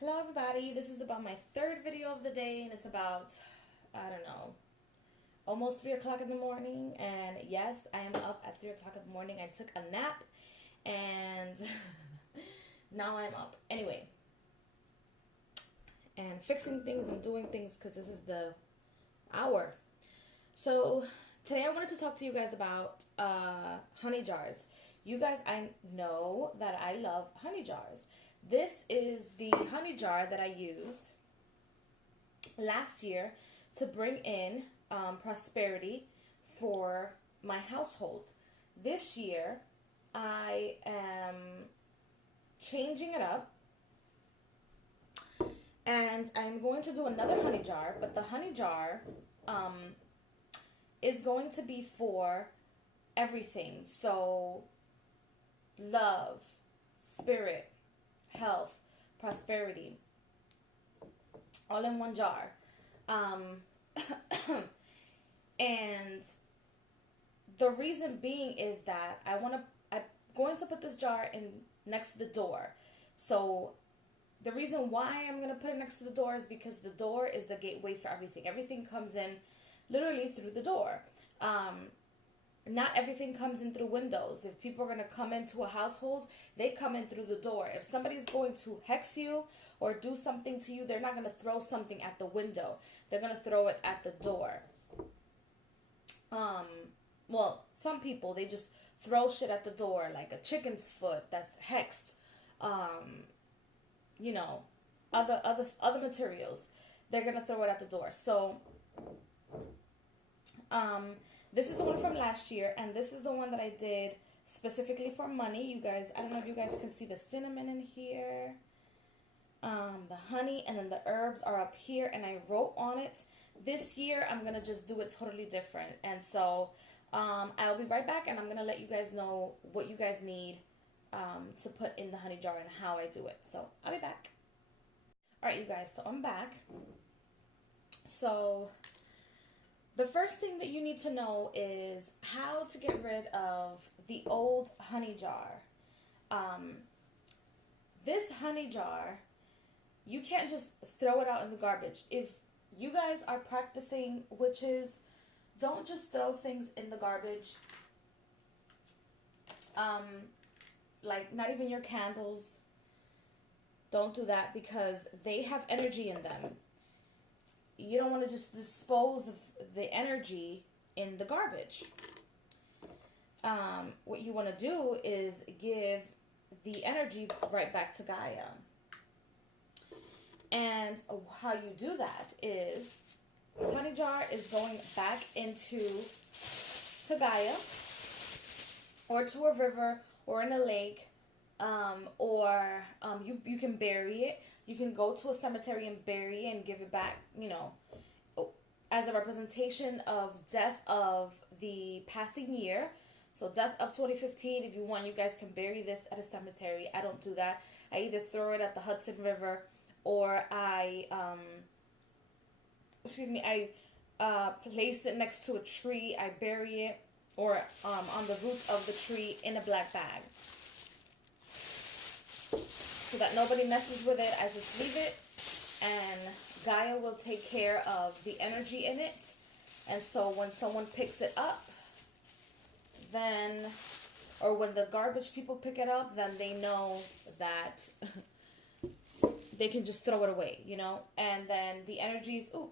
Hello everybody, this is about my third video of the day and it's about, I don't know, almost 3 o'clock in the morning. And yes, I am up at 3 o'clock in the morning. I took a nap and now I'm up. Anyway, and fixing things and doing things because this is the hour. So today I wanted to talk to you guys about honey jars. You guys, I know that I love honey jars. This is the honey jar that I used last year to bring in prosperity for my household. This year, I am changing it up and I'm going to do another honey jar, but the honey jar is going to be for everything. So, love, spirit, health, prosperity, all in one jar. And the reason being is that I'm going to put this jar in next to the door. So the reason why I'm going to put it next to the door is because the door is the gateway for everything. Everything comes in literally through the door. Not everything comes in through windows. If people are going to come into a household, they come in through the door. If somebody's going to hex you or do something to you, they're not going to throw something at the window. They're going to throw it at the door. Well, some people, they just throw shit at the door, like a chicken's foot that's hexed. You know, other materials. They're going to throw it at the door. So, this is the one from last year, and this is the one that I did specifically for money. You guys, I don't know if you guys can see the cinnamon in here, the honey, and then the herbs are up here, and I wrote on it. This year, I'm going to just do it totally different, and so I'll be right back, and I'm going to let you guys know what you guys need to put in the honey jar and how I do it. So, I'll be back. All right, you guys, so I'm back. So the first thing that you need to know is how to get rid of the old honey jar. This honey jar, you can't just throw it out in the garbage. If you guys are practicing witches, don't just throw things in the garbage. Like not even your candles. Don't do that because they have energy in them. You don't want to just dispose of the energy in the garbage. What you want to do is give the energy right back to Gaia. And how you do that is this honey jar is going back into Gaia or to a river or in a lake, or you can bury it. You can go to a cemetery and bury it and give it back, you know, as a representation of death of the passing year. So death of 2015. If you want, you guys can bury this at a cemetery. I don't do that. I either throw it at the Hudson River or I place it next to a tree. I bury it or on the roots of the tree in a black bag, so that nobody messes with it. I just leave it and Gaia will take care of the energy in it. And so when someone picks it up, then, or when the garbage people pick it up, then they know that they can just throw it away, you know? And then the energies, ooh,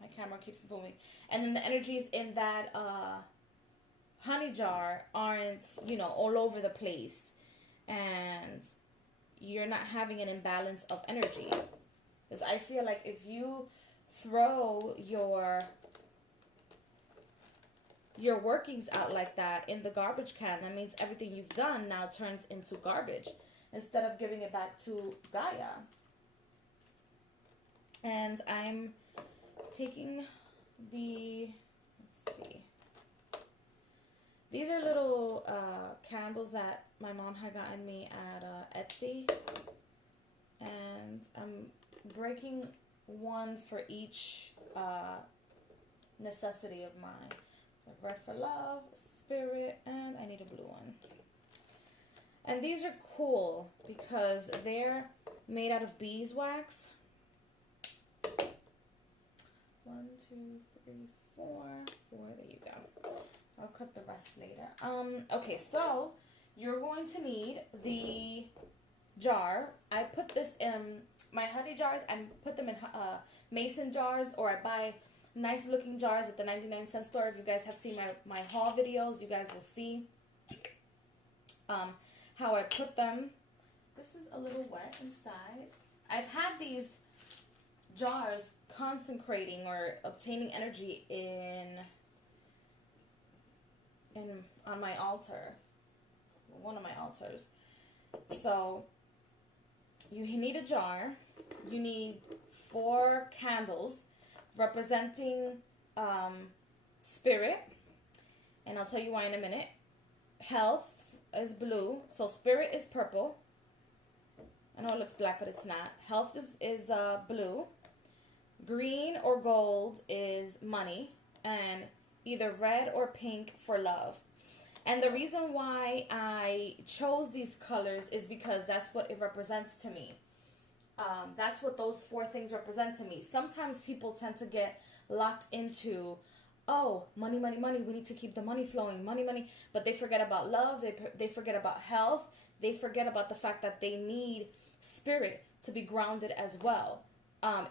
my camera keeps moving. And then the energies in that honey jar aren't, you know, all over the place. And you're not having an imbalance of energy. Because I feel like if you throw your workings out like that in the garbage can, that means everything you've done now turns into garbage instead of giving it back to Gaia. And I'm taking the, let's see, these are little candles that my mom had gotten me at Etsy, and I'm breaking one for each necessity of mine. So red for love, spirit, and I need a blue one. And these are cool because they're made out of beeswax. 1, 2, 3, 4. There you go. I'll cut the rest later. Okay, so you're going to need the jar. I put this in my honey jars and put them in mason jars, or I buy nice looking jars at the 99-cent store. If you guys have seen my haul videos, you guys will see how I put them. This is a little wet inside. I've had these jars consecrating or obtaining energy on my altar, one of my altars. So you need a jar. You need 4 candles representing spirit, and I'll tell you why in a minute. Health is blue, so spirit is purple. I know it looks black, but it's not. Health is blue. Green or gold is money, and either red or pink for love. And the reason why I chose these colors is because that's what it represents to me. That's what those 4 things represent to me. Sometimes people tend to get locked into, oh, money, money, money. We need to keep the money flowing, money, money. But they forget about love. They forget about health. They forget about the fact that they need spirit to be grounded as well.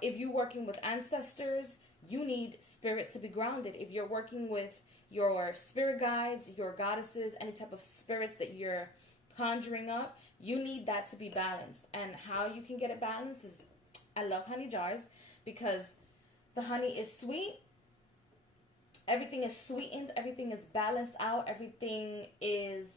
If you're working with ancestors, you need spirit to be grounded. If you're working with your spirit guides, your goddesses, any type of spirits that you're conjuring up, you need that to be balanced. And how you can get it balanced is, I love honey jars because the honey is sweet. Everything is sweetened. Everything is balanced out. Everything is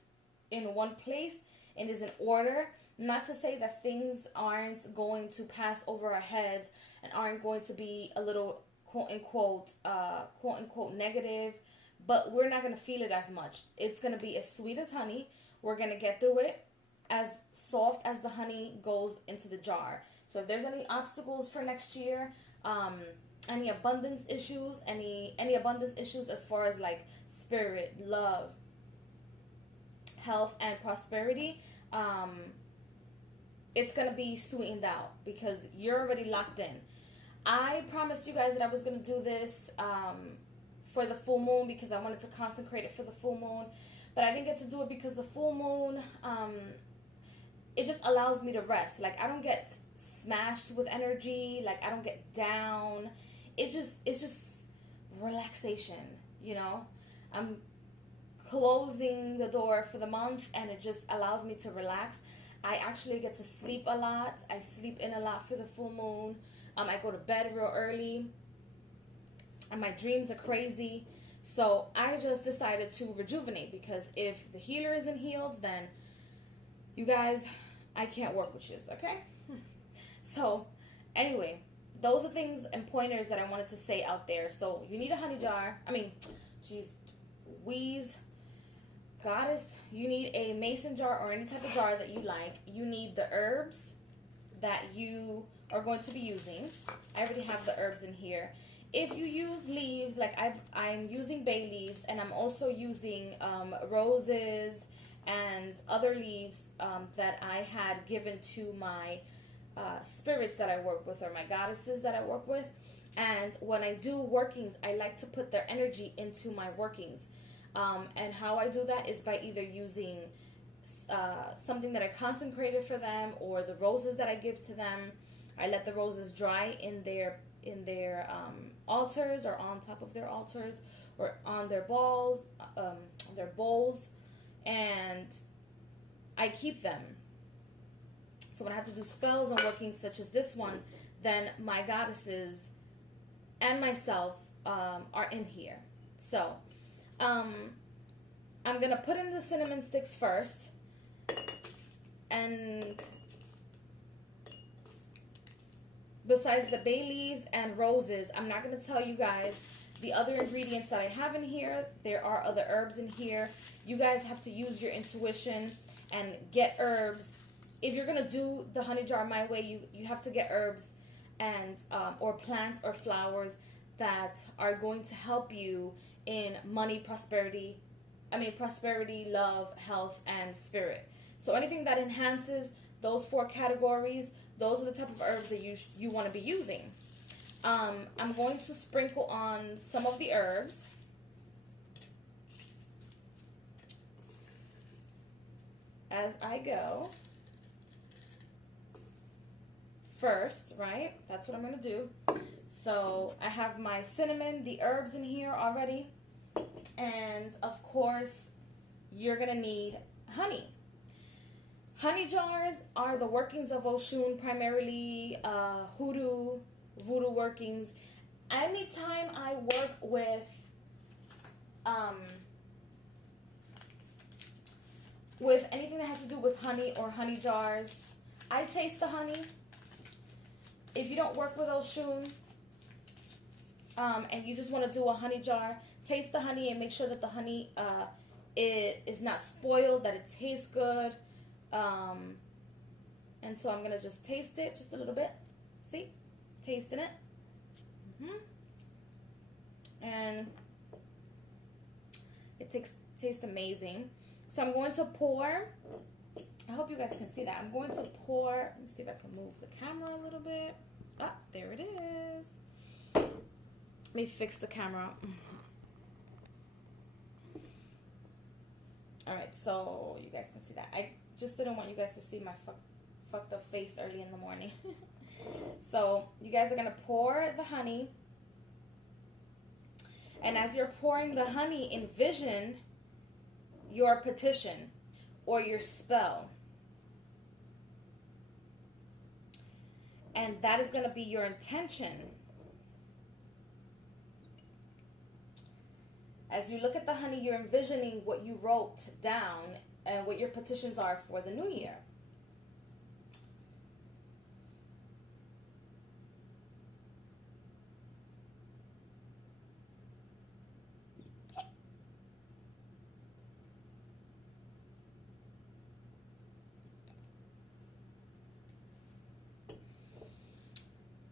in one place and is in order. Not to say that things aren't going to pass over our heads and aren't going to be a little quote unquote negative, but we're not going to feel it as much. It's going to be as sweet as honey. We're going to get through it as soft as the honey goes into the jar. So if there's any obstacles for next year, any abundance issues, any abundance issues as far as like spirit, love, health, and prosperity, it's going to be sweetened out because you're already locked in. I promised you guys that I was going to do this for the full moon because I wanted to consecrate it for the full moon. But I didn't get to do it because the full moon, it just allows me to rest. Like, I don't get smashed with energy. Like, I don't get down. It's just relaxation, you know? I'm closing the door for the month, and it just allows me to relax. I actually get to sleep a lot. I sleep in a lot for the full moon. I go to bed real early, and my dreams are crazy. So I just decided to rejuvenate, because if the healer isn't healed, then you guys, I can't work with you, okay? So anyway, those are things and pointers that I wanted to say out there. So you need a honey jar. Goddess, you need a mason jar or any type of jar that you like. You need the herbs that you are going to be using. I already have the herbs in here. If you use leaves, like I'm using bay leaves, and I'm also using roses and other leaves that I had given to my spirits that I work with, or my goddesses that I work with. And when I do workings, I like to put their energy into my workings. And how I do that is by either using something that I consecrated for them, or the roses that I give to them. I let the roses dry in their altars, or on top of their altars, or on their bowls, and I keep them. So when I have to do spells and workings such as this one, then my goddesses and myself are in here. So I'm gonna put in the cinnamon sticks first, and besides the bay leaves and roses, I'm not going to tell you guys the other ingredients that I have in here. There are other herbs in here. You guys have to use your intuition and get herbs. If you're going to do the honey jar my way, you have to get herbs and or plants or flowers that are going to help you in money, prosperity, love, health, and spirit. So anything that enhances those 4 categories, those are the type of herbs that you want to be using. I'm going to sprinkle on some of the herbs. As I go. First, right? That's what I'm going to do. So I have my cinnamon, the herbs in here already. And of course, you're going to need honey. Honey jars are the workings of Oshun, primarily hoodoo, voodoo workings. Anytime I work with anything that has to do with honey or honey jars, I taste the honey. If you don't work with Oshun, and you just want to do a honey jar, taste the honey and make sure that the honey it is not spoiled, that it tastes good. And so I'm going to just taste it just a little bit. See? Tasting it. And it tastes amazing. So I'm going to pour. I hope you guys can see that. I'm going to pour. Let me see if I can move the camera a little bit. Ah, there it is. Let me fix the camera. Alright, so you guys can see that. I just didn't want you guys to see my fucked up face early in the morning. So you guys are going to pour the honey. And as you're pouring the honey, envision your petition or your spell. And that is going to be your intention. As you look at the honey, you're envisioning what you wrote down and what your petitions are for the new year.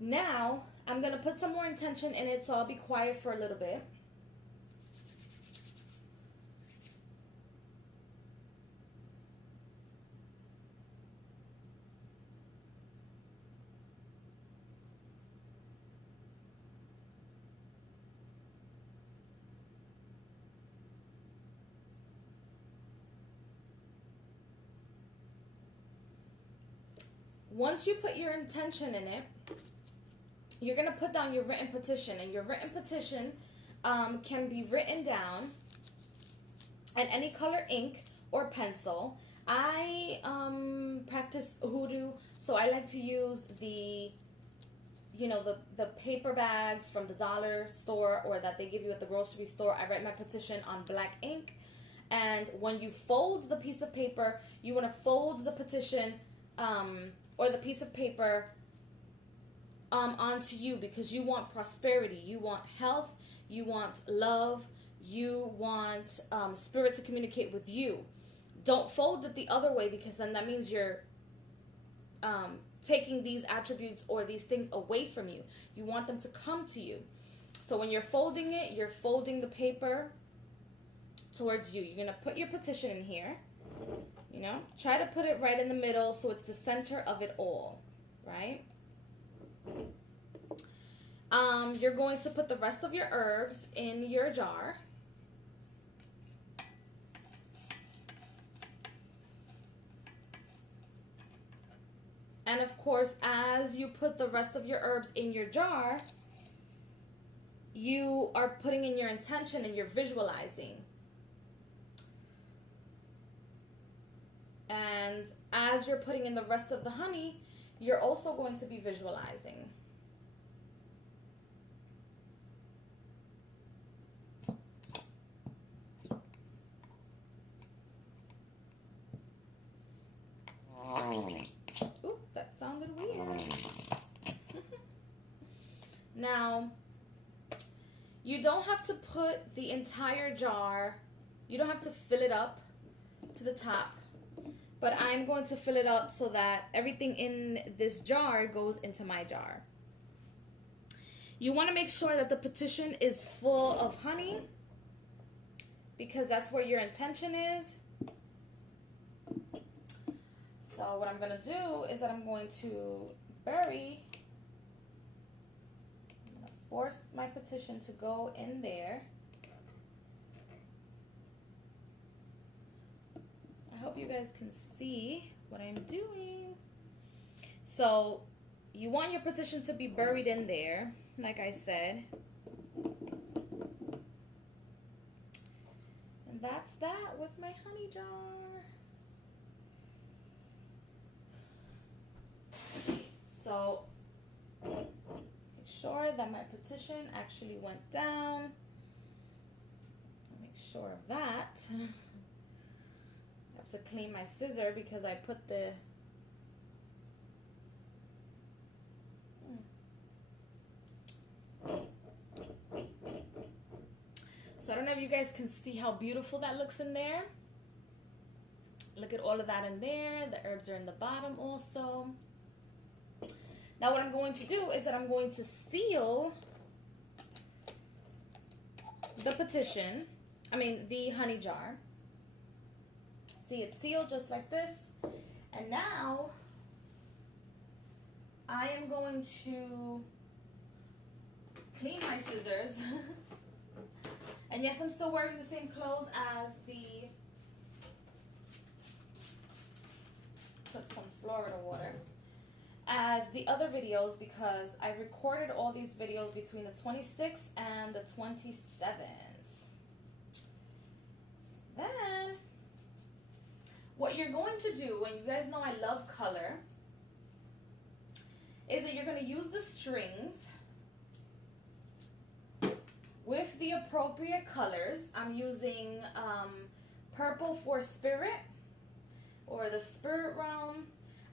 Now, I'm going to put some more intention in it, so I'll be quiet for a little bit. Once you put your intention in it, you're going to put down your written petition. And your written petition can be written down at any color ink or pencil. I practice hoodoo, so I like to use the paper bags from the dollar store or that they give you at the grocery store. I write my petition on black ink. And when you fold the piece of paper, you want to fold the petition or the piece of paper onto you, because you want prosperity, you want health, you want love, you want spirit to communicate with you. Don't fold it the other way, because then that means you're taking these attributes or these things away from you. You want them to come to you. So when you're folding it, you're folding the paper towards you. You're going to put your petition in here. Try to put it right in the middle so it's the center of it all, right? You're going to put the rest of your herbs in your jar. And of course, as you put the rest of your herbs in your jar, you are putting in your intention and you're visualizing. And as you're putting in the rest of the honey, you're also going to be visualizing. Ooh, that sounded weird. Now, you don't have to put the entire jar, you don't have to fill it up to the top. But I'm going to fill it up so that everything in this jar goes into my jar. You want to make sure that the petition is full of honey, because that's where your intention is. So what I'm going to do is that I'm going to bury, I'm going to force my petition to go in there. I hope you guys can see what I'm doing. So you want your petition to be buried in there, like I said. And that's that with my honey jar. So make sure that my petition actually went down. Make sure of that. I have to clean my scissor because I put the So I don't know if you guys can see how beautiful that looks in there. Look at all of that in there. The herbs are in the bottom also. Now what I'm going to do is that I'm going to seal the petition, the honey jar. See, it's sealed just like this. And now I am going to clean my scissors. And yes, I'm still wearing the same clothes as put some Florida water, as the other videos, because I recorded all these videos between the 26th and the 27th. Then, what you're going to do, and you guys know I love color, is that you're going to use the strings with the appropriate colors. I'm using purple for spirit, or the spirit realm.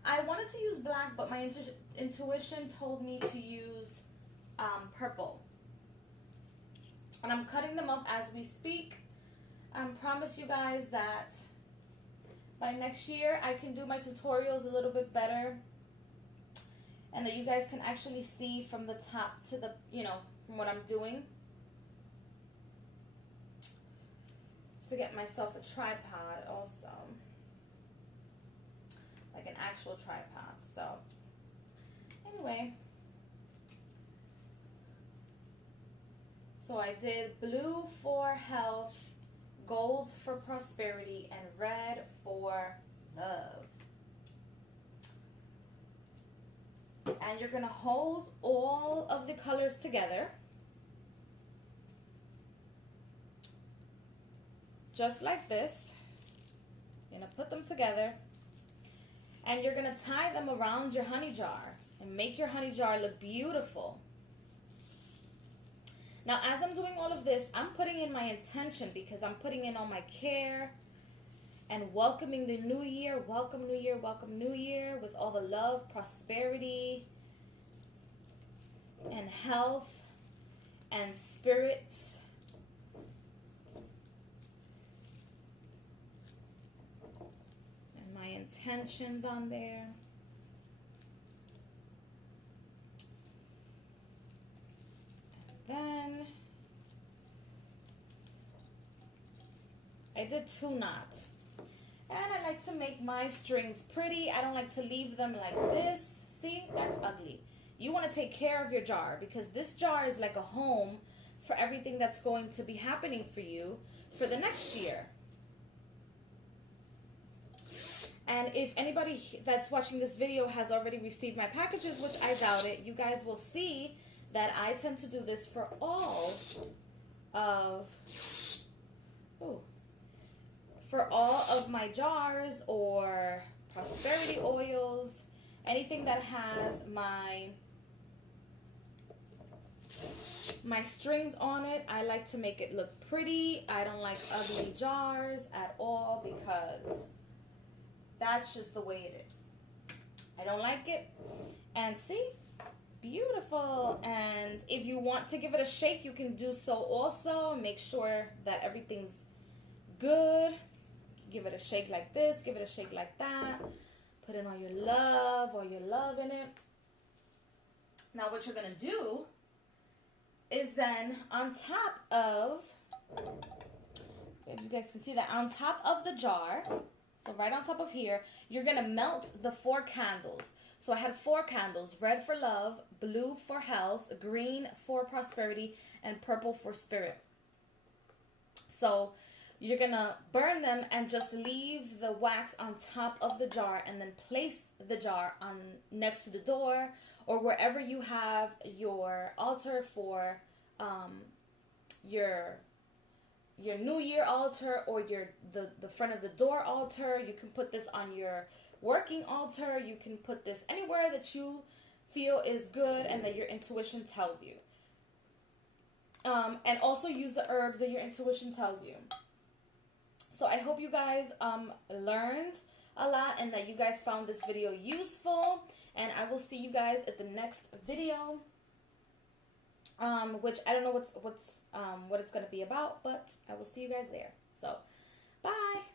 I wanted to use black, but my intuition told me to use purple. And I'm cutting them up as we speak. I promise you guys that by next year I can do my tutorials a little bit better, and that you guys can actually see from the top to the, from what I'm doing. To get myself a tripod also, like an actual tripod. So anyway, so I did blue for health, gold for prosperity, and red for love. And you're gonna hold all of the colors together, just like this. You're gonna put them together, and you're gonna tie them around your honey jar and make your honey jar look beautiful. Now, as I'm doing all of this, I'm putting in my intention, because I'm putting in all my care and welcoming the new year. Welcome new year, welcome new year, with all the love, prosperity, and health and spirit. And my intentions on there. Then I did 2 knots, and I like to make my strings pretty. I don't like to leave them like this. See, that's ugly. You want to take care of your jar, because this jar is like a home for everything that's going to be happening for you for the next year. And if anybody that's watching this video has already received my packages, which I doubt it, you guys will see that I tend to do this for all of my jars, or prosperity oils, anything that has my strings on it. I like to make it look pretty. I don't like ugly jars at all, because that's just the way it is. I don't like it. And see, beautiful. And if you want to give it a shake, you can do so also. Make sure that everything's good. Give it a shake like this, give it a shake like that. Put in all your love in it. Now what you're gonna do is then on top of, if you guys can see that, on top of the jar, So right on top of here, you're going to melt the 4 candles. So I had 4 candles, red for love, blue for health, green for prosperity, and purple for spirit. So you're going to burn them and just leave the wax on top of the jar, and then place the jar on next to the door or wherever you have your altar for your New Year altar, or the front of the door altar. You can put this on your working altar. You can put this anywhere that you feel is good and that your intuition tells you. And also use the herbs that your intuition tells you. So I hope you guys learned a lot and that you guys found this video useful. And I will see you guys at the next video, which I don't know what it's going to be about, but I will see you guys there. So, bye.